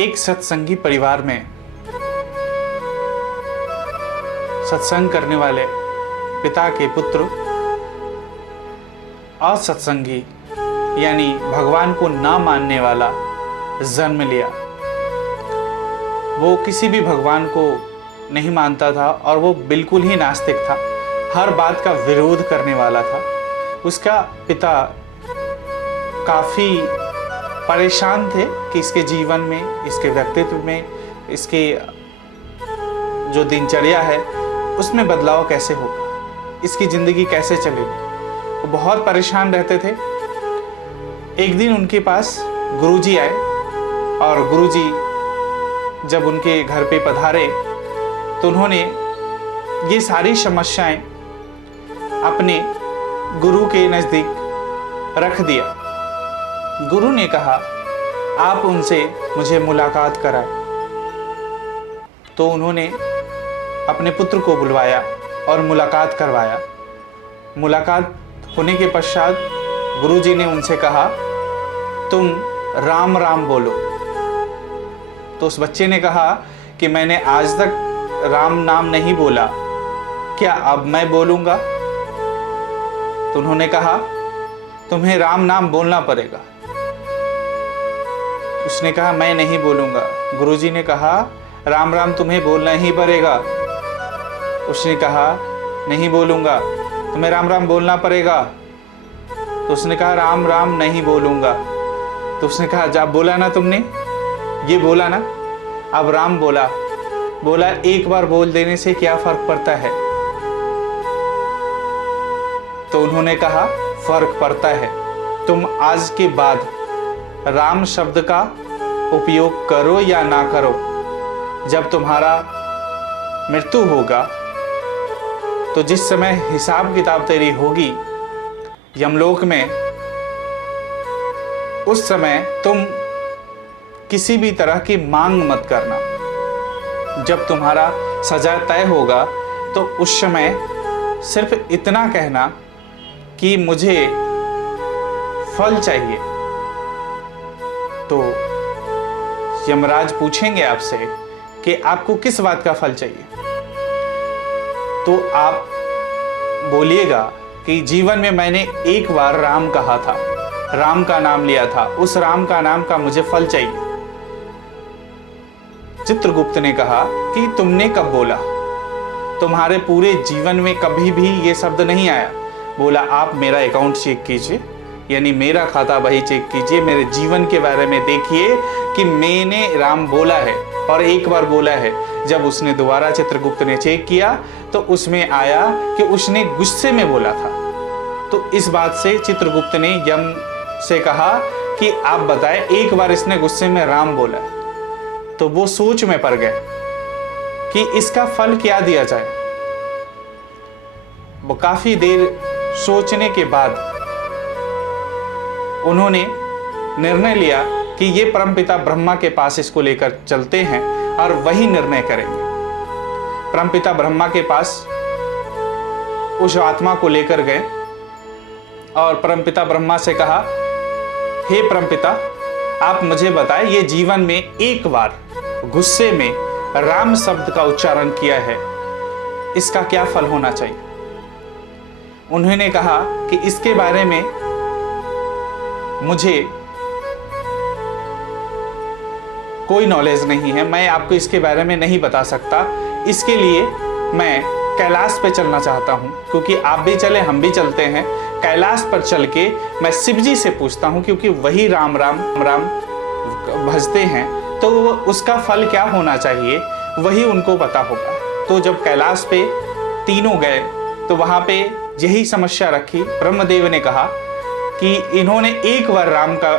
एक सत्संगी परिवार में सत्संग करने वाले पिता के पुत्र असत्संगी यानी भगवान को ना मानने वाला जन्म लिया। वो किसी भी भगवान को नहीं मानता था और वो बिल्कुल ही नास्तिक था, हर बात का विरोध करने वाला था। उसका पिता काफ़ी परेशान थे कि इसके जीवन में, इसके व्यक्तित्व में, इसके जो दिनचर्या है उसमें बदलाव कैसे होगा, इसकी ज़िंदगी कैसे चलेगी। वो बहुत परेशान रहते थे। एक दिन उनके पास गुरुजी आए और गुरुजी जब उनके घर पे पधारे तो उन्होंने ये सारी समस्याएं अपने गुरु के नज़दीक रख दिया। गुरु ने कहा, आप उनसे मुझे मुलाकात कराएं। तो उन्होंने अपने पुत्र को बुलवाया और मुलाकात करवाया। मुलाकात होने के पश्चात गुरुजी ने उनसे कहा, तुम राम राम बोलो। तो उस बच्चे ने कहा कि मैंने आज तक राम नाम नहीं बोला, क्या अब मैं बोलूँगा? तो उन्होंने कहा, तुम्हें राम नाम बोलना पड़ेगा। उसने कहा, मैं नहीं बोलूँगा। गुरुजी ने कहा, राम राम तुम्हें बोलना ही पड़ेगा। उसने कहा, नहीं बोलूँगा। तुम्हें राम राम बोलना पड़ेगा। तो उसने कहा, राम राम नहीं बोलूँगा। तो उसने कहा, जब बोला ना तुमने, ये बोला ना, अब राम बोला। बोला, एक बार बोल देने से क्या फ़र्क पड़ता है? तो उन्होंने कहा, फ़र्क पड़ता है। तुम आज के बाद राम शब्द का उपयोग करो या ना करो, जब तुम्हारा मृत्यु होगा तो जिस समय हिसाब किताब तेरी होगी यमलोक में, उस समय तुम किसी भी तरह की मांग मत करना। जब तुम्हारा सजा तय होगा तो उस समय सिर्फ इतना कहना कि मुझे फल चाहिए। तो यमराज पूछेंगे आपसे कि आपको किस बात का फल चाहिए, तो आप बोलिएगा कि जीवन में मैंने एक बार राम कहा था, राम का नाम लिया था, उस राम का नाम का मुझे फल चाहिए। चित्रगुप्त ने कहा कि तुमने कब बोला? तुम्हारे पूरे जीवन में कभी भी ये शब्द नहीं आया। बोला, आप मेरा अकाउंट चेक कीजिए, यानी मेरा खाता बही चेक कीजिए, मेरे जीवन के बारे में देखिए कि मैंने राम बोला है और एक बार बोला है। जब उसने दोबारा चित्रगुप्त ने चेक किया तो उसमें आया कि उसने गुस्से में बोला था। तो इस बात से चित्रगुप्त ने यम से कहा कि आप बताएं, एक बार इसने गुस्से में राम बोला है। तो वो सोच में पड़ गए कि इसका फल क्या दिया जाए। वो काफी देर सोचने के बाद उन्होंने निर्णय लिया कि ये परमपिता ब्रह्मा के पास इसको लेकर चलते हैं और वही निर्णय करेंगे। परमपिता ब्रह्मा के पास उस आत्मा को लेकर गए और परमपिता ब्रह्मा से कहा, हे परमपिता, आप मुझे बताएं, ये जीवन में एक बार गुस्से में राम शब्द का उच्चारण किया है, इसका क्या फल होना चाहिए? उन्होंने कहा कि इसके बारे में मुझे कोई नॉलेज नहीं है, मैं आपको इसके बारे में नहीं बता सकता। इसके लिए मैं कैलाश पे चलना चाहता हूँ, क्योंकि आप भी चले हम भी चलते हैं। कैलाश पर चल के मैं शिव जी से पूछता हूँ, क्योंकि वही राम राम राम भजते हैं, तो उसका फल क्या होना चाहिए वही उनको पता होगा। तो जब कैलाश पे तीनों गए तो वहाँ पे यही समस्या रखी। ब्रह्मदेव ने कहा कि इन्होंने एक बार राम का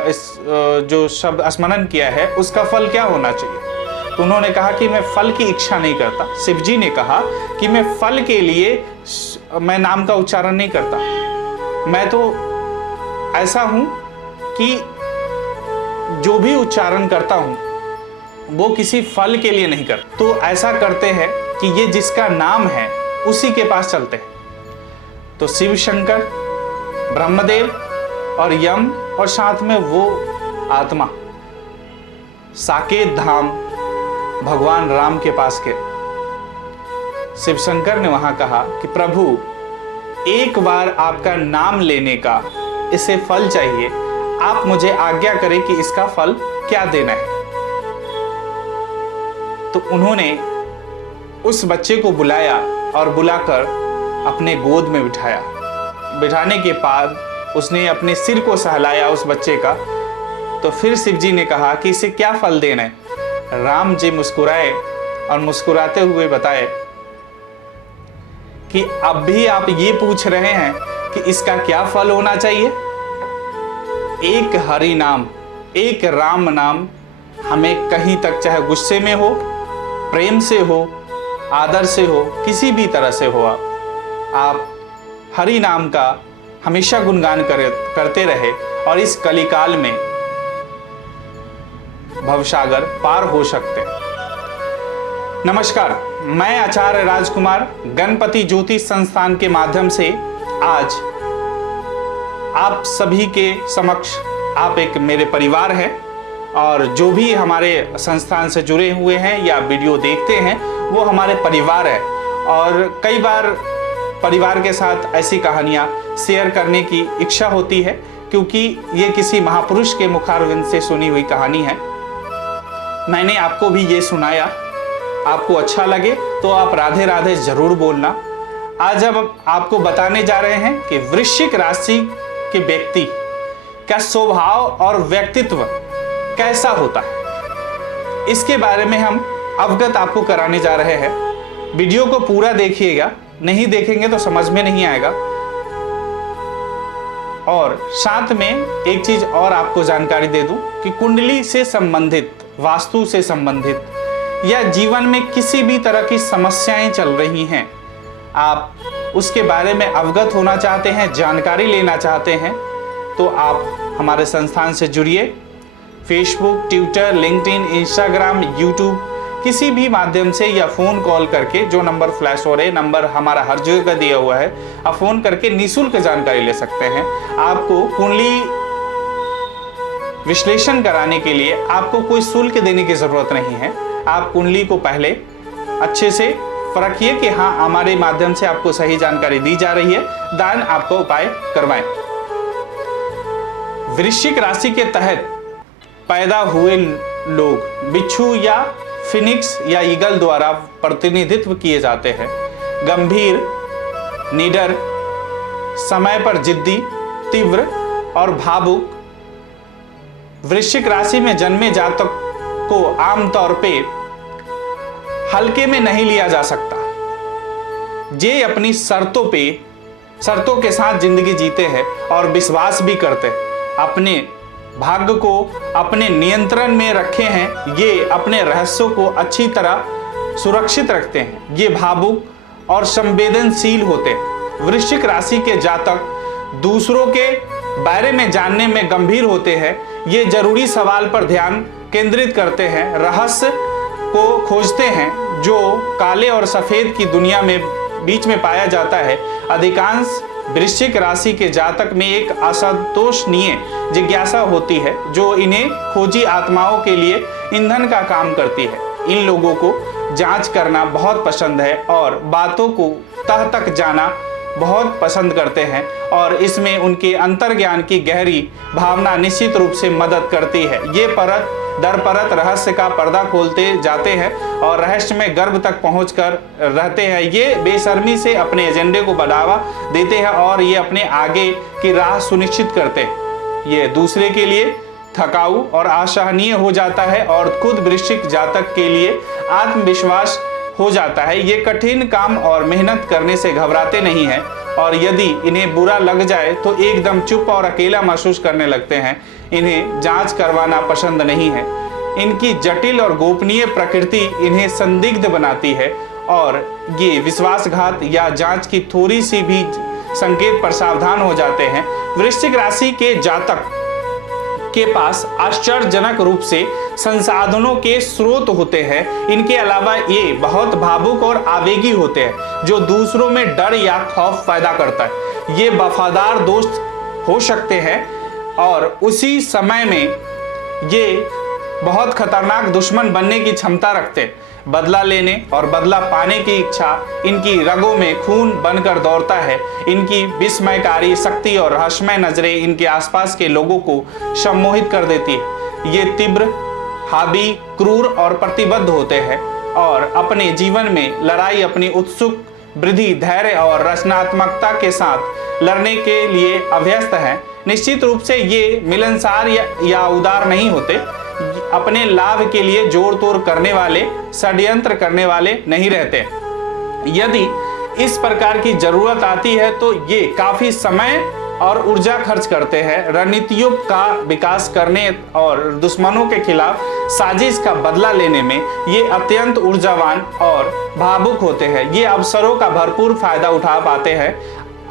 जो शब्द स्मरण किया है उसका फल क्या होना चाहिए। तो उन्होंने कहा कि मैं फल की इच्छा नहीं करता। शिव जी ने कहा कि मैं फल के लिए मैं नाम का उच्चारण नहीं करता, मैं तो ऐसा हूँ कि जो भी उच्चारण करता हूँ वो किसी फल के लिए नहीं करता। तो ऐसा करते हैं कि ये जिसका नाम है उसी के पास चलते हैं। तो शिव शंकर, ब्रह्मदेव और यम और साथ में वो आत्मा साकेत धाम भगवान राम के पास गए। शिव शंकर ने वहां कहा कि प्रभु, एक बार आपका नाम लेने का इसे फल चाहिए, आप मुझे आज्ञा करें कि इसका फल क्या देना है। तो उन्होंने उस बच्चे को बुलाया और बुलाकर अपने गोद में बिठाया। बिठाने के बाद उसने अपने सिर को सहलाया उस बच्चे का। तो फिर शिव जी ने कहा कि इसे क्या फल देना है। राम जी मुस्कुराए और मुस्कुराते हुए बताए कि अब भी आप ये पूछ रहे हैं कि इसका क्या फल होना चाहिए। एक हरि नाम, एक राम नाम हमें कहीं तक, चाहे गुस्से में हो, प्रेम से हो, आदर से हो, किसी भी तरह से हो, आप हरि नाम का हमेशा गुणगान करते रहे और इस कलिकाल में भवसागर पार हो सकते हैं। नमस्कार, मैं आचार्य राजकुमार गणपति ज्योतिष संस्थान के माध्यम से आज आप सभी के समक्ष, आप एक मेरे परिवार हैं और जो भी हमारे संस्थान से जुड़े हुए हैं या वीडियो देखते हैं वो हमारे परिवार है। और कई बार परिवार के साथ ऐसी कहानियाँ शेयर करने की इच्छा होती है, क्योंकि ये किसी महापुरुष के मुखारविंद से सुनी हुई कहानी है। मैंने आपको भी ये सुनाया, आपको अच्छा लगे तो आप राधे राधे जरूर बोलना। आज अब आपको बताने जा रहे हैं कि वृश्चिक राशि के व्यक्ति का स्वभाव और व्यक्तित्व कैसा होता है, इसके बारे में हम अवगत आपको कराने जा रहे हैं। वीडियो को पूरा देखिएगा, नहीं देखेंगे तो समझ में नहीं आएगा। और साथ में एक चीज और आपको जानकारी दे दूं कि कुंडली से संबंधित, वास्तु से संबंधित या जीवन में किसी भी तरह की समस्याएं चल रही हैं, आप उसके बारे में अवगत होना चाहते हैं, जानकारी लेना चाहते हैं, तो आप हमारे संस्थान से जुड़िए। Facebook, Twitter, LinkedIn, Instagram, YouTube, किसी भी माध्यम से या फ़ोन कॉल करके, जो नंबर फ्लैश हो रहे, नंबर हमारा हर जगह का दिया हुआ है, आप फ़ोन करके निःशुल्क जानकारी ले सकते हैं। आपको कुंडली विश्लेषण कराने के लिए आपको कोई शुल्क देने की ज़रूरत नहीं है। आप कुंडली को पहले अच्छे से परखिए कि हाँ, हमारे माध्यम से आपको सही जानकारी दी जा रही है, दान आपको उपाय करवाएं। वृश्चिक राशि के तहत पैदा हुए लोग बिच्छू या फिनिक्स या ईगल द्वारा प्रतिनिधित्व किए जाते हैं। गंभीर, निडर, समय पर जिद्दी, तीव्र और भावुक। वृश्चिक राशि में जन्मे जातक को आमतौर पे हल्के में नहीं लिया जा सकता। ये अपनी शर्तों के साथ जिंदगी जीते हैं और विश्वास भी करते हैं। अपने भाग्य को अपने नियंत्रण में रखे हैं। ये अपने रहस्यों को अच्छी तरह सुरक्षित रखते हैं। ये भावुक और संवेदनशील होते हैं। वृश्चिक राशि के जातक दूसरों के बारे में जानने में गंभीर होते हैं। ये जरूरी सवाल पर ध्यान केंद्रित करते हैं, रहस्य को खोजते हैं जो काले और सफेद की दुनिया में बीच में पाया जाता है। अधिकांश वृश्चिक राशि के जातक में एक असंतोषनीय जिज्ञासा होती है जो इन्हें खोजी आत्माओं के लिए ईंधन का काम करती है। इन लोगों को जांच करना बहुत पसंद है और बातों को तह तक जाना बहुत पसंद करते हैं, और इसमें उनके अंतर्ज्ञान की गहरी भावना निश्चित रूप से मदद करती है। ये परत दर परत रहस्य का पर्दा खोलते जाते हैं और रहस्य में गर्भ तक पहुंचकर रहते हैं। ये बेशर्मी से अपने एजेंडे को बढ़ावा देते हैं और ये अपने आगे की राह सुनिश्चित करते हैं। ये दूसरे के लिए थकाऊ और असहनीय हो जाता है और खुद वृश्चिक जातक के लिए आत्मविश्वास हो जाता है। ये कठिन काम और मेहनत करने से घबराते नहीं हैं और यदि इन्हें बुरा लग जाए तो एकदम चुप और अकेला महसूस करने लगते हैं। इन्हें जांच करवाना पसंद नहीं है। इनकी जटिल और गोपनीय प्रकृति इन्हें संदिग्ध बनाती है और ये विश्वासघात या जांच की थोड़ी सी भी संकेत पर सावधान हो जाते हैं। वृश्चिक राशि के जातक के पास आश्चर्यजनक रूप से संसाधनों के स्रोत होते हैं। इनके अलावा ये बहुत भावुक और आवेगी होते हैं जो दूसरों में डर या खौफ पैदा करता है। ये वफादार दोस्त हो सकते हैं और उसी समय में ये बहुत खतरनाक दुश्मन बनने की क्षमता रखते। बदला लेने और बदला पाने की इच्छा इनकी रगों में खून बनकर दौड़ता है। इनकी विस्मयकारी शक्ति और रहस्यमय नजरें इनके आसपास के लोगों को सम्मोहित कर देती है। ये तीव्र, हावी, क्रूर और प्रतिबद्ध होते हैं और अपने जीवन में लड़ाई अपनी उत्सुक वृद्धि, धैर्य और रचनात्मकता के साथ लड़ने के लिए अभ्यस्त है। निश्चित रूप से ये मिलनसार या उदार नहीं होते। अपने लाभ के लिए जोड़ तोड़ करने वाले, षड्यंत्र करने वाले नहीं रहते। यदि इस प्रकार की जरूरत आती है तो ये काफी समय और ऊर्जा खर्च करते हैं। रणनीतियों का विकास करने और दुश्मनों के खिलाफ साजिश का बदला लेने में ये अत्यंत ऊर्जावान और भावुक होते हैं। ये अवसरों का भरपूर फायदा उठा पाते हैं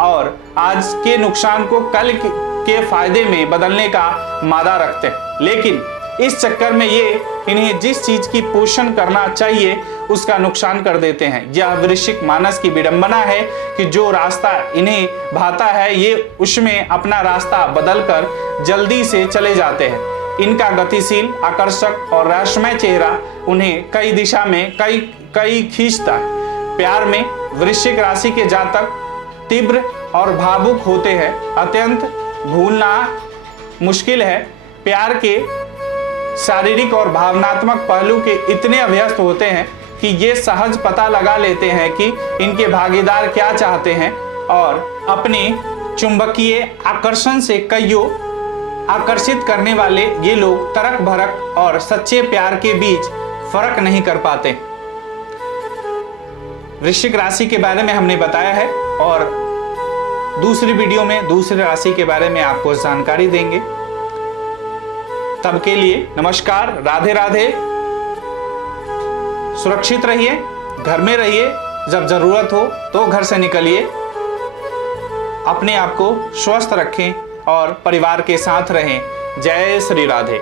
और आज के नुकसान को कल के फायदे में बदलने का मादा रखते हैं। लेकिन इस चक्कर में ये इन्हें जिस चीज की पोषण करना चाहिए उसका नुकसान कर देते हैं। यह वृश्चिक मानस की विडंबना है कि जो रास्ता इन्हें भाता है ये उसमें अपना रास्ता बदलकर जल्दी से चले जाते हैं। इनका गतिशील, आकर्षक और रहस्यमय चेहरा उन्हें कई दिशा में कई खींचता है। प्यार में वृश्चिक राशि के जातक तीव्र और भावुक होते हैं। अत्यंत भूलना मुश्किल है। प्यार के शारीरिक और भावनात्मक पहलू के इतने अभ्यस्त होते हैं कि ये सहज पता लगा लेते हैं कि इनके भागीदार क्या चाहते हैं और अपने चुंबकीय आकर्षण से कईयों आकर्षित करने वाले ये लोग तरक भरक और सच्चे प्यार के बीच फर्क नहीं कर पाते। वृश्चिक राशि के बारे में हमने बताया है और दूसरी वीडियो में दूसरी राशि के बारे में आपको जानकारी देंगे। तब के लिए नमस्कार, राधे राधे। सुरक्षित रहिए, घर में रहिए, जब जरूरत हो तो घर से निकलिए। अपने आप को स्वस्थ रखें और परिवार के साथ रहें। जय श्री राधे।